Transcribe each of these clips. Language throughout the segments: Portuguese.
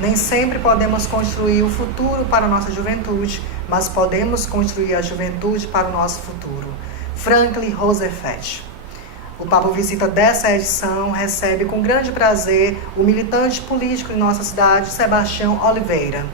Nem sempre podemos construir o futuro para a nossa juventude, mas podemos construir a juventude para o nosso futuro. Franklin Roosevelt. O Papo Visita dessa edição recebe com grande prazer o militante político de nossa cidade, Sebastião Oliveira.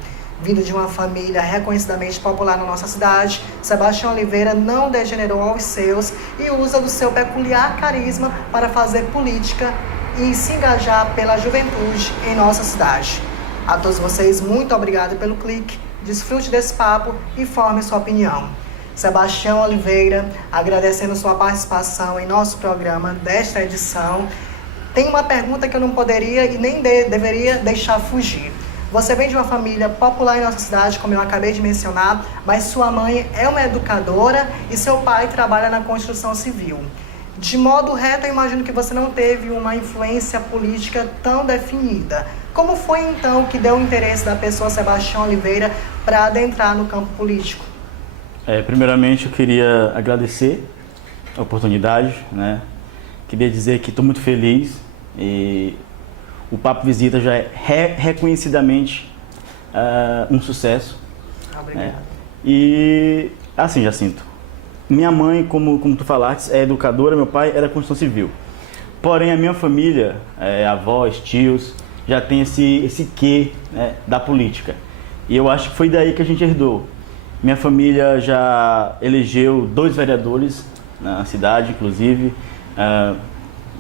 Vindo de uma família reconhecidamente popular na nossa cidade, Sebastião Oliveira não degenerou aos seus e usa do seu peculiar carisma para fazer política e se engajar pela juventude em nossa cidade. A todos vocês, muito obrigado pelo clique, desfrute desse papo e forme sua opinião. Sebastião Oliveira, agradecendo sua participação em nosso programa desta edição. Tem uma pergunta que eu não poderia e nem deveria deixar fugir. Você vem de uma família popular em nossa cidade, como eu acabei de mencionar, mas sua mãe é uma educadora e seu pai trabalha na construção civil. De modo reto, eu imagino que você não teve uma influência política tão definida. Como foi, então, que deu o interesse da pessoa Sebastião Oliveira para adentrar no campo político? Primeiramente, eu queria agradecer a oportunidade, né? Queria dizer que estou muito feliz e o Papo Visita já é reconhecidamente um sucesso. Obrigado. E, assim, Jacinto, minha mãe, como tu falaste, é educadora, meu pai era construção civil. Porém, a minha família, avós, tios, já tem esse quê, né, da política. E eu acho que foi daí que a gente herdou. Minha família já elegeu 2 vereadores na cidade, inclusive.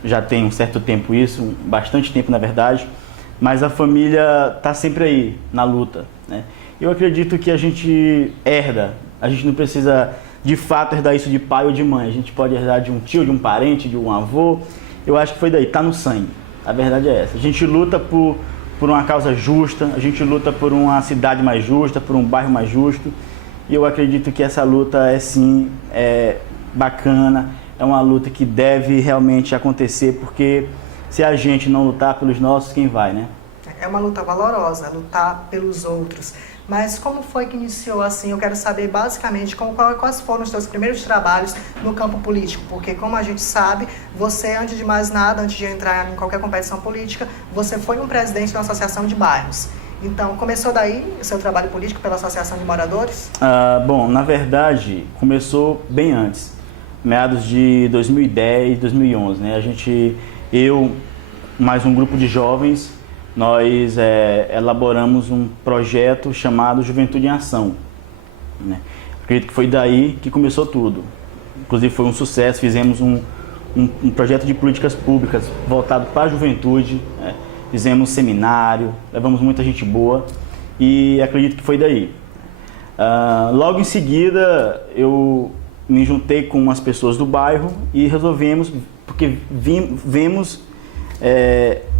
Já tem um certo tempo isso, bastante tempo na verdade. Mas a família está sempre aí, na luta, né? Eu acredito que a gente herda. A gente não precisa, de fato, herdar isso de pai ou de mãe. A gente pode herdar de um tio, de um parente, de um avô. Eu acho que foi daí, está no sangue. A verdade é essa. A gente luta por uma causa justa, a gente luta por uma cidade mais justa, por um bairro mais justo. E eu acredito que essa luta é bacana, é uma luta que deve realmente acontecer, porque se a gente não lutar pelos nossos, quem vai, né? É uma luta valorosa, lutar pelos outros. Mas como foi que iniciou assim? Eu quero saber basicamente quais foram os seus primeiros trabalhos no campo político, porque como a gente sabe, você, antes de mais nada, antes de entrar em qualquer competição política, você foi um presidente de uma associação de bairros. Então, começou daí o seu trabalho político pela Associação de Moradores? Bom, na verdade, começou bem antes, meados de 2010, 2011, né? Eu, mais um grupo de jovens, nós elaboramos um projeto chamado Juventude em Ação, né? Acredito que foi daí que começou tudo. Inclusive foi um sucesso, fizemos um projeto de políticas públicas voltado para a juventude, né? Fizemos seminário, levamos muita gente boa e acredito que foi daí. Logo em seguida, eu me juntei com umas pessoas do bairro e resolvemos, porque vemos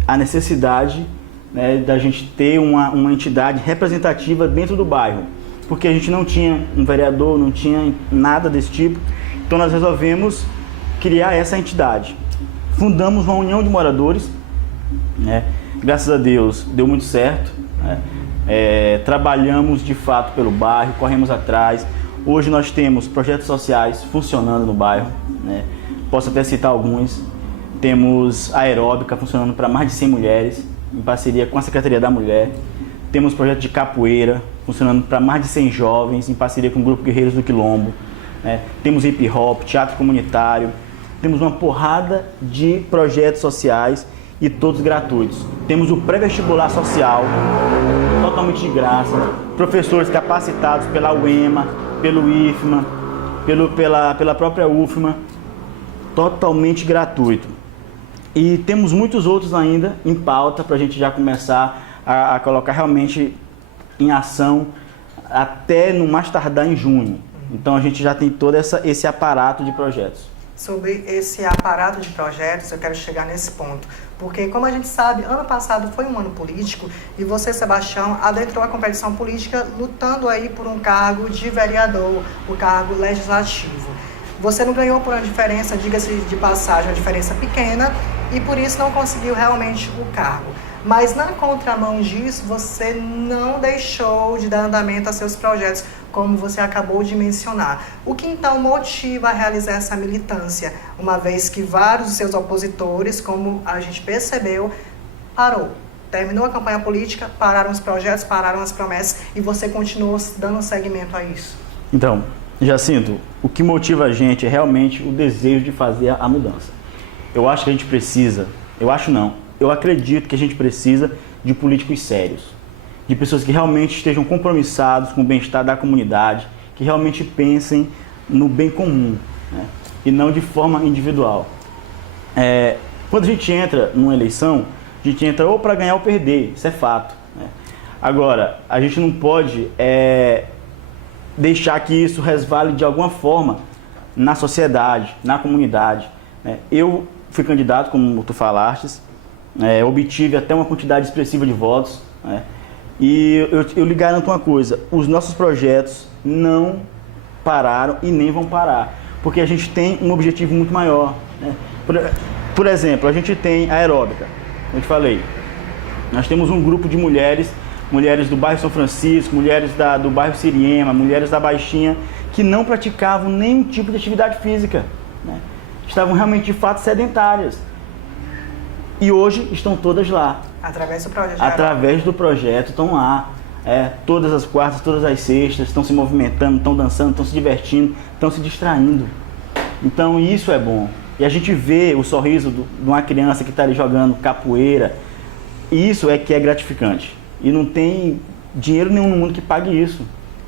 a necessidade, né, da gente ter uma entidade representativa dentro do bairro, porque a gente não tinha um vereador, não tinha nada desse tipo, então nós resolvemos criar essa entidade. Fundamos uma união de moradores, né? Graças a Deus deu muito certo, né? Trabalhamos de fato pelo bairro, corremos atrás. Hoje nós temos projetos sociais funcionando no bairro, né? Posso até citar alguns. Temos a aeróbica funcionando para mais de 100 mulheres, em parceria com a Secretaria da Mulher. Temos projeto de capoeira funcionando para mais de 100 jovens, em parceria com o Grupo Guerreiros do Quilombo, né? Temos hip hop, teatro comunitário. Temos uma porrada de projetos sociais e todos gratuitos. Temos o pré-vestibular social, totalmente de graça. Professores capacitados pela UEMA, pelo IFMA, pela própria UFMA, totalmente gratuito. E temos muitos outros ainda em pauta para a gente já começar a colocar realmente em ação até no mais tardar em junho. Então a gente já tem todo esse aparato de projetos. Sobre esse aparato de projetos, eu quero chegar nesse ponto. Porque, como a gente sabe, ano passado foi um ano político e você, Sebastião, adentrou a competição política lutando aí por um cargo de vereador, o cargo legislativo. Você não ganhou por uma diferença, diga-se de passagem, uma diferença pequena, e por isso não conseguiu realmente o cargo. Mas na contramão disso, você não deixou de dar andamento a seus projetos, como você acabou de mencionar. O que então motiva a realizar essa militância, uma vez que vários de seus opositores, como a gente percebeu, parou. Terminou a campanha política, pararam os projetos, pararam as promessas e você continuou dando seguimento a isso? Então, Jacinto, o que motiva a gente é realmente o desejo de fazer a mudança. Eu acho que a gente precisa, eu acredito que a gente precisa de políticos sérios, de pessoas que realmente estejam compromissados com o bem-estar da comunidade, que realmente pensem no bem comum, né? E não de forma individual. Quando a gente entra numa eleição, a gente entra ou para ganhar ou perder, isso é fato, né? Agora, a gente não pode deixar que isso resvale de alguma forma na sociedade, na comunidade, né? Eu fui candidato, como tu falastes, obtive até uma quantidade expressiva de votos, né? E eu lhe garanto uma coisa, os nossos projetos não pararam e nem vão parar, porque a gente tem um objetivo muito maior, né? Por exemplo, a gente tem a aeróbica, como eu te falei, nós temos um grupo de mulheres do bairro São Francisco, mulheres do bairro Siriema, mulheres da Baixinha, que não praticavam nenhum tipo de atividade física, né? Estavam realmente de fato sedentárias. E hoje estão todas lá. Através do projeto. Através do projeto estão lá. Todas as quartas, todas as sextas, estão se movimentando, estão dançando, estão se divertindo, estão se distraindo. Então isso é bom. E a gente vê o sorriso de uma criança que está ali jogando capoeira. E isso é que é gratificante. E não tem dinheiro nenhum no mundo que pague isso.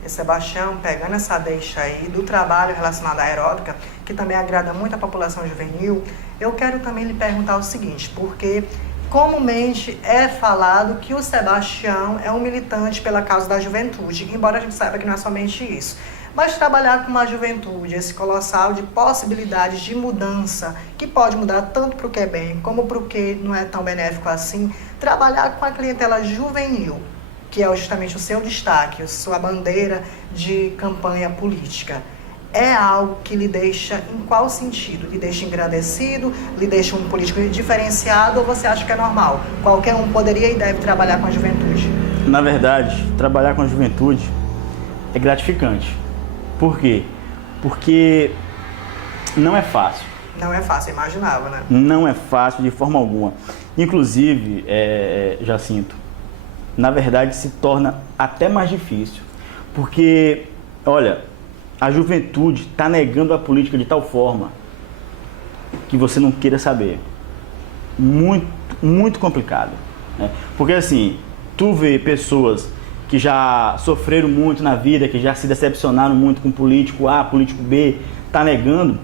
E Sebastião, pegando essa deixa aí do trabalho relacionado à aeróbica, que também agrada muito a população juvenil, eu quero também lhe perguntar o seguinte, porque comumente é falado que o Sebastião é um militante pela causa da juventude, embora a gente saiba que não é somente isso. Mas trabalhar com uma juventude, esse colossal de possibilidades de mudança, que pode mudar tanto para o que é bem, como para o que não é tão benéfico assim, trabalhar com a clientela juvenil, que é justamente o seu destaque, a sua bandeira de campanha política, é algo que lhe deixa, em qual sentido? Lhe deixa engrandecido? Lhe deixa um político diferenciado? Ou você acha que é normal? Qualquer um poderia e deve trabalhar com a juventude? Na verdade, trabalhar com a juventude é gratificante. Por quê? Porque não é fácil. Não é fácil, eu imaginava, né? Não é fácil de forma alguma. Inclusive, Jacinto, na verdade se torna até mais difícil. Porque, olha, a juventude está negando a política de tal forma que você não queira saber. Muito, muito complicado, né? Porque assim, tu vê pessoas que já sofreram muito na vida, que já se decepcionaram muito com político A, político B, tá negando,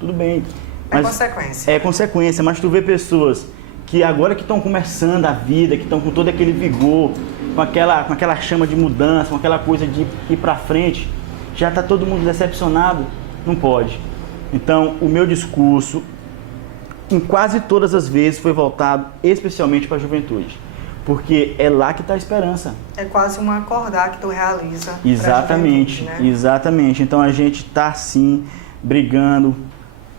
tudo bem. Mas é consequência. É consequência, mas tu vê pessoas que agora que estão começando a vida, que estão com todo aquele vigor, com aquela chama de mudança, com aquela coisa de ir para frente, já está todo mundo decepcionado, não pode. Então, o meu discurso, em quase todas as vezes, foi voltado especialmente para a juventude, porque é lá que está a esperança. É quase um acordar que tu realiza. Exatamente, né? Exatamente. Então, a gente está, sim, brigando,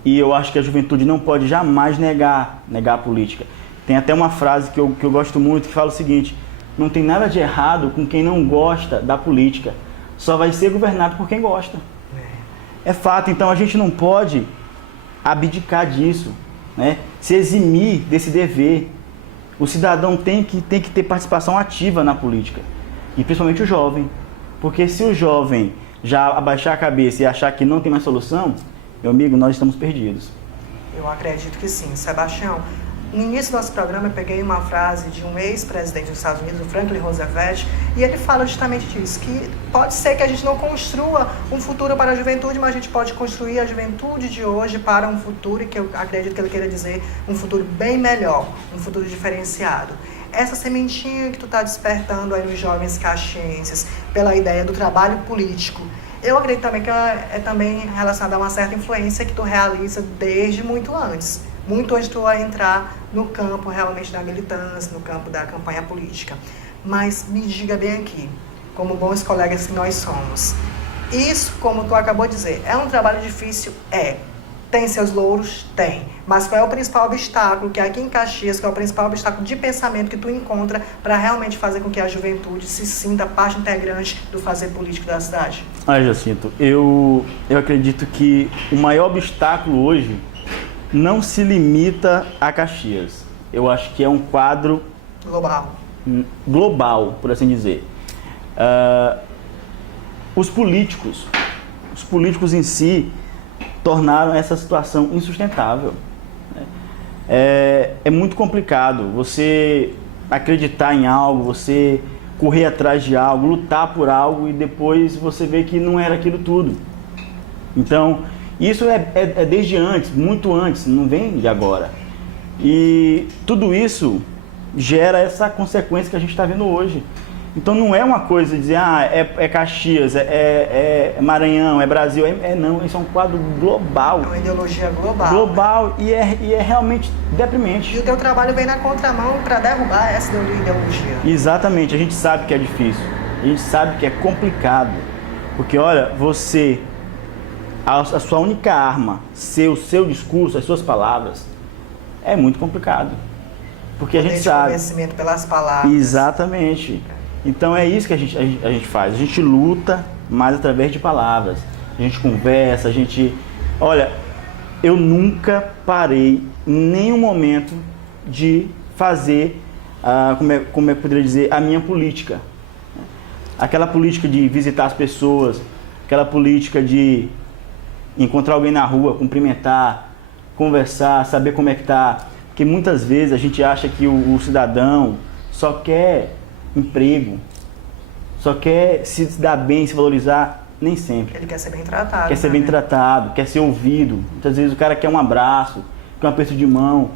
e eu acho que a juventude não pode jamais negar a política. Tem até uma frase que eu gosto muito, que fala o seguinte: não tem nada de errado com quem não gosta da política, só vai ser governado por quem gosta. É fato, então a gente não pode abdicar disso, né? Se eximir desse dever. O cidadão tem que ter participação ativa na política, e principalmente o jovem. Porque se o jovem já abaixar a cabeça e achar que não tem mais solução, meu amigo, nós estamos perdidos. Eu acredito que sim. Sebastião, no início do nosso programa eu peguei uma frase de um ex-presidente dos Estados Unidos, o Franklin Roosevelt, e ele fala justamente disso, que pode ser que a gente não construa um futuro para a juventude, mas a gente pode construir a juventude de hoje para um futuro, e que eu acredito que ele queira dizer um futuro bem melhor, um futuro diferenciado. Essa sementinha que tu está despertando aí nos jovens caxienses pela ideia do trabalho político, eu acredito também que é também relacionada a uma certa influência que tu realiza desde muito antes de tu entrar no campo realmente da militância, no campo da campanha política. Mas me diga bem aqui, como bons colegas que nós somos, isso, como tu acabou de dizer, é um trabalho difícil? Tem seus louros? Tem. Mas qual é o principal obstáculo que aqui em Caxias, qual é o principal obstáculo de pensamento que tu encontra para realmente fazer com que a juventude se sinta parte integrante do fazer político da cidade? Olha, Jacinto, eu acredito que o maior obstáculo hoje não se limita a Caxias. Eu acho que é um quadro global, por assim dizer. Os políticos em si tornaram essa situação insustentável. É muito complicado você acreditar em algo, você correr atrás de algo, lutar por algo e depois você vê que não era aquilo tudo. Então, isso é desde antes, muito antes, não vem de agora. E tudo isso gera essa consequência que a gente está vendo hoje. Então não é uma coisa de dizer, é Caxias, é Maranhão, é Brasil, não, isso é um quadro global. É uma ideologia global. Global, né? e é realmente deprimente. E o teu trabalho vem na contramão para derrubar essa ideologia. Exatamente, a gente sabe que é difícil, a gente sabe que é complicado, porque olha, a sua única arma, ser o seu discurso, as suas palavras, é muito complicado. Porque a gente sabe. Conhecimento pelas palavras. Exatamente. Então é isso que a gente faz. A gente luta, mas através de palavras. A gente conversa, Olha, eu nunca parei em nenhum momento de fazer, como eu poderia dizer, a minha política. Aquela política de visitar as pessoas, aquela política de encontrar alguém na rua, cumprimentar, conversar, saber como é que tá. Porque muitas vezes a gente acha que o cidadão só quer emprego, só quer se dar bem, se valorizar, nem sempre. Ele quer ser bem tratado. Quer ser bem tratado, quer ser ouvido. Muitas vezes o cara quer um abraço, quer um aperto de mão.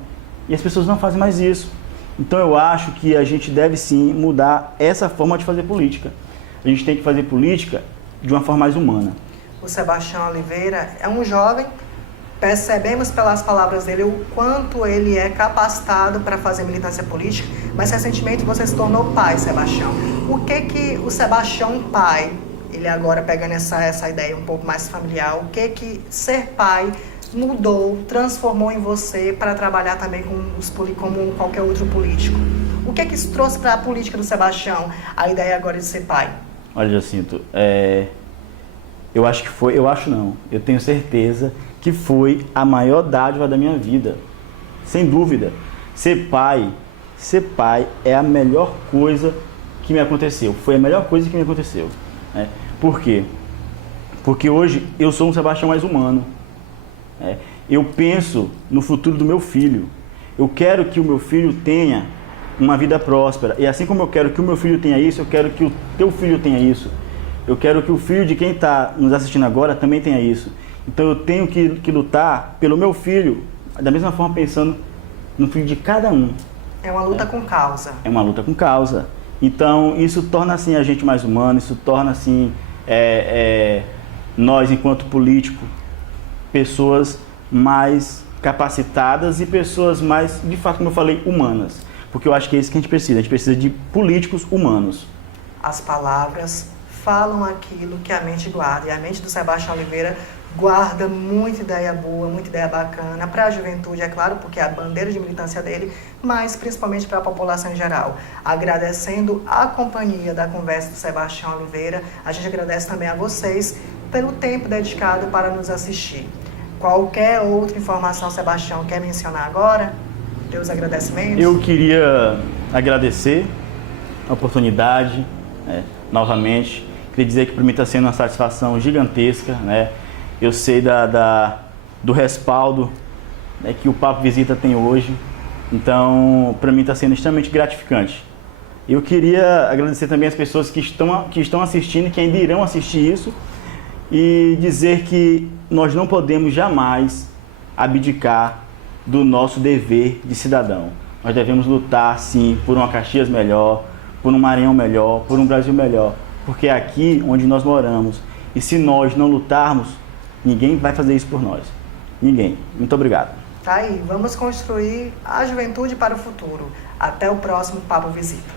E as pessoas não fazem mais isso. Então eu acho que a gente deve sim mudar essa forma de fazer política. A gente tem que fazer política de uma forma mais humana. O Sebastião Oliveira é um jovem. Percebemos pelas palavras dele o quanto ele é capacitado para fazer militância política, mas recentemente você se tornou pai, Sebastião. O que o Sebastião pai, ele agora pegando essa ideia um pouco mais familiar, o que ser pai mudou, transformou em você para trabalhar também como qualquer outro político? O que isso trouxe para a política do Sebastião, a ideia agora de ser pai? Olha, Jacinto, eu tenho certeza que foi a maior dádiva da minha vida, sem dúvida. Ser pai é a melhor coisa que me aconteceu, foi a melhor coisa que me aconteceu. Né? Por quê? Porque hoje eu sou um Sebastião mais humano. Eu penso no futuro do meu filho. Eu quero que o meu filho tenha uma vida próspera, e assim como eu quero que o meu filho tenha isso, eu quero que o teu filho tenha isso. Eu quero que o filho de quem está nos assistindo agora também tenha isso. Então eu tenho que lutar pelo meu filho, da mesma forma pensando no filho de cada um. É uma luta com causa. É uma luta com causa. Então isso torna assim a gente mais humano, isso torna assim nós enquanto político, pessoas mais capacitadas e pessoas mais, de fato, como eu falei, humanas. Porque eu acho que é isso que a gente precisa de políticos humanos. As palavras falam aquilo que a mente guarda, e a mente do Sebastião Oliveira guarda muita ideia boa, muita ideia bacana para a juventude, é claro, porque é a bandeira de militância dele, mas principalmente para a população em geral. Agradecendo a companhia da conversa do Sebastião Oliveira, a gente agradece também a vocês pelo tempo dedicado para nos assistir. Qualquer outra informação, Sebastião, quer mencionar agora? Teus agradecimentos? Eu queria agradecer a oportunidade, novamente. Queria dizer que para mim está sendo uma satisfação gigantesca, né? Eu sei do respaldo, né, que o Papo Visita tem hoje, então para mim está sendo extremamente gratificante. Eu queria agradecer também as pessoas que estão assistindo e que ainda irão assistir isso, e dizer que nós não podemos jamais abdicar do nosso dever de cidadão. Nós devemos lutar, sim, por uma Caxias melhor, por um Maranhão melhor, por um Brasil melhor, porque é aqui onde nós moramos. E se nós não lutarmos, ninguém vai fazer isso por nós. Ninguém. Muito obrigado. Tá aí, vamos construir a juventude para o futuro. Até o próximo Papo Visita.